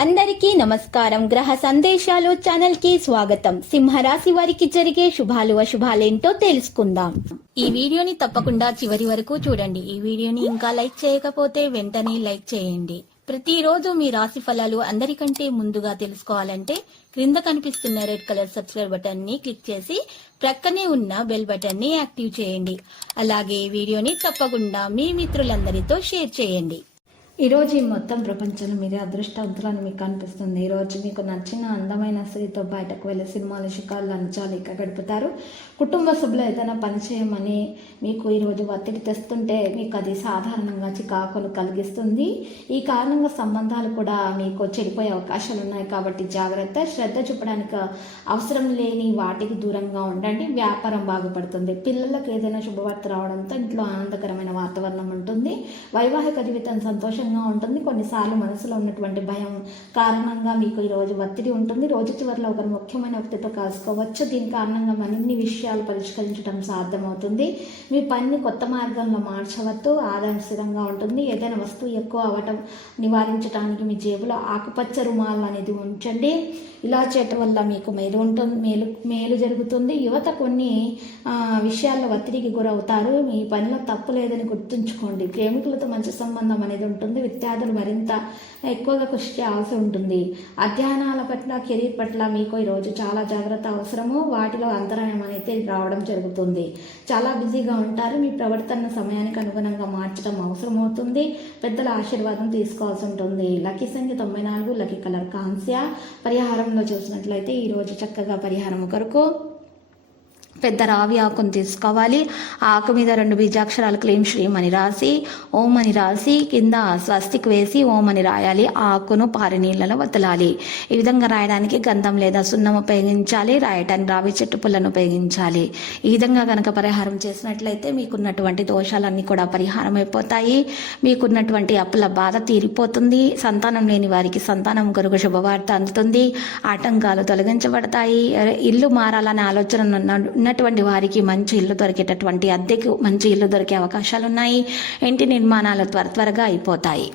అందరికీ నమస్కారం. గ్రహ సందేశాలు ఛానల్ కి స్వాగతం. సింహరాశి వారికి జరిగే శుభాలు అశుభాలేంటో తెలుసుకుందాం. ఈ వీడియోని తప్పకుండా చివరి వరకు చూడండి. ఈ వీడియోని ఇంకా లైక్ చేయకపోతే వెంటనే లైక్ చేయండి. ప్రతిరోజు మీ రాశి ఫలాలు అందరికంటే ముందుగా తెలుసుకోవాలంటే క్రింద కనిపిస్తున్న రెడ్ కలర్ సబ్స్క్రైబ్ బటన్ ని క్లిక్ చేసి ప్రక్కనే ఉన్న బెల్ బటన్ ని యాక్టివ్ చేయండి. అలాగే ఈ వీడియోని తప్పకుండా మీ మిత్రులందరితో షేర్ చేయండి. ఈరోజు ఈ మొత్తం ప్రపంచంలో మీరే అదృష్టవంతులని మీకు అనిపిస్తుంది. ఈరోజు మీకు నచ్చిన అందమైన స్త్రీతో బయటకు వెళ్ళి సినిమాలు షికారులు అంచాలిక గడుపుతారు. కుటుంబ సభ్యులు ఏదైనా పని చేయమని మీకు ఈరోజు ఒత్తిడి తెస్తుంటే మీకు అది సాధారణంగా చికాకులు కలిగిస్తుంది. ఈ కారణంగా సంబంధాలు కూడా మీకు చెడిపోయే అవకాశాలు ఉన్నాయి. కాబట్టి జాగ్రత్త. శ్రద్ధ చూపడానికి అవసరం లేని వాటికి దూరంగా ఉండండి. వ్యాపారం బాగుపడుతుంది. పిల్లలకు ఏదైనా శుభవార్త రావడంతో ఇంట్లో ఆనందకరమైన వాతావరణం ఉంటుంది. వైవాహిక జీవితం సంతోషంగా ఉంటుంది. కొన్నిసార్లు మనసులో ఉన్నటువంటి భయం కారణంగా మీకు ఈరోజు ఒత్తిడి ఉంటుంది. రోజు చివరిలో ఒకరు ముఖ్యమైన వ్యక్తితో కలుసుకోవచ్చు. దీని కారణంగా మరిన్ని విషయాలు పరిష్కరించడం సాధ్యమవుతుంది. మీ పనిని కొత్త మార్గంలో మార్చవద్దు. ఆదాయం స్థిరంగా ఉంటుంది. ఏదైనా వస్తువు ఎక్కువ అవ్వటం నివారించడానికి మీ జేబులో ఆకుపచ్చ రుమాలు అనేది ఉంచండి. ఇలా చేయటం వల్ల మీకు మేలు జరుగుతుంది. యువత కొన్ని విషయాల్లో ఒత్తిడికి గురవుతారు. మీ పనిలో తప్పు లేదని గుర్తుంచుకోండి. ప్రేమికులతో మంచి సంబంధం అనేది ఉంటుంది. విద్యార్థులు మరింత ఎక్కువగా కృషి చేయాల్సి ఉంటుంది. అధ్యయనాల పట్ల కెరీర్ పట్ల మీకు ఈరోజు చాలా జాగ్రత్త అవసరము. వాటిలో అంతరాయం అనేది రావడం జరుగుతుంది. చాలా బిజీగా ఉంటారు. మీ ప్రవర్తన సమయానికి అనుగుణంగా మార్చడం అవసరం అవుతుంది. పెద్దల ఆశీర్వాదం తీసుకోవాల్సి ఉంటుంది. లక్కీ సంఖ్య 94, లక్కీ కలర్ కాంస్య. పరిహారంలో చూసినట్లయితే ఈరోజు చక్కగా పరిహారం కొరకు పెద్ద రావి ఆకును తీసుకోవాలి. ఆకు మీద 2 బీజాక్షరాలు క్లీం శ్రీం అని రాసి ఓం అని రాసి కింద స్వస్తికి వేసి ఓం అని రాయాలి. ఆకును పారి నీళ్లలో వదలాలి. ఈ విధంగా రాయడానికి గంధం లేదా సున్నం ఉపయోగించాలి. రాయటానికి రావి చెట్టు పుల్లను ఉపయోగించాలి. ఈ విధంగా కనుక పరిహారం చేసినట్లయితే మీకున్నటువంటి దోషాలన్నీ కూడా పరిహారం అయిపోతాయి. మీకున్నటువంటి అప్పుల బాధ తీరిపోతుంది. సంతానం లేని వారికి సంతానం కొరకు శుభవార్త అందుతుంది. ఆటంకాలు తొలగించబడతాయి. ఇల్లు మారాలనే ఆలోచన ఉన్నటువంటి వారికి మంచి ఇల్లు దొరికేటటువంటి అద్దెకు మంచి ఇల్లు దొరికే అవకాశాలు ఉన్నాయి. ఇంటి నిర్మాణాలు త్వరగా అయిపోతాయి.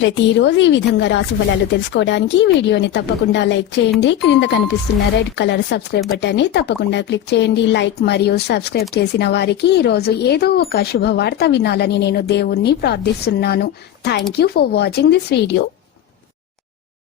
ప్రతిరోజు ఈ విధంగా రాశి ఫలాలు తెలుసుకోవడానికి వీడియోని తప్పకుండా లైక్ చేయండి. క్రింద కనిపిస్తున్న రెడ్ కలర్ సబ్స్క్రైబ్ బటన్ ని తప్పకుండా క్లిక్ చేయండి. లైక్ మరియు సబ్స్క్రైబ్ చేసిన వారికి ఈ రోజు ఏదో ఒక శుభవార్త వినాలని నేను దేవుణ్ణి ప్రార్థిస్తున్నాను. Thank you for watching this video.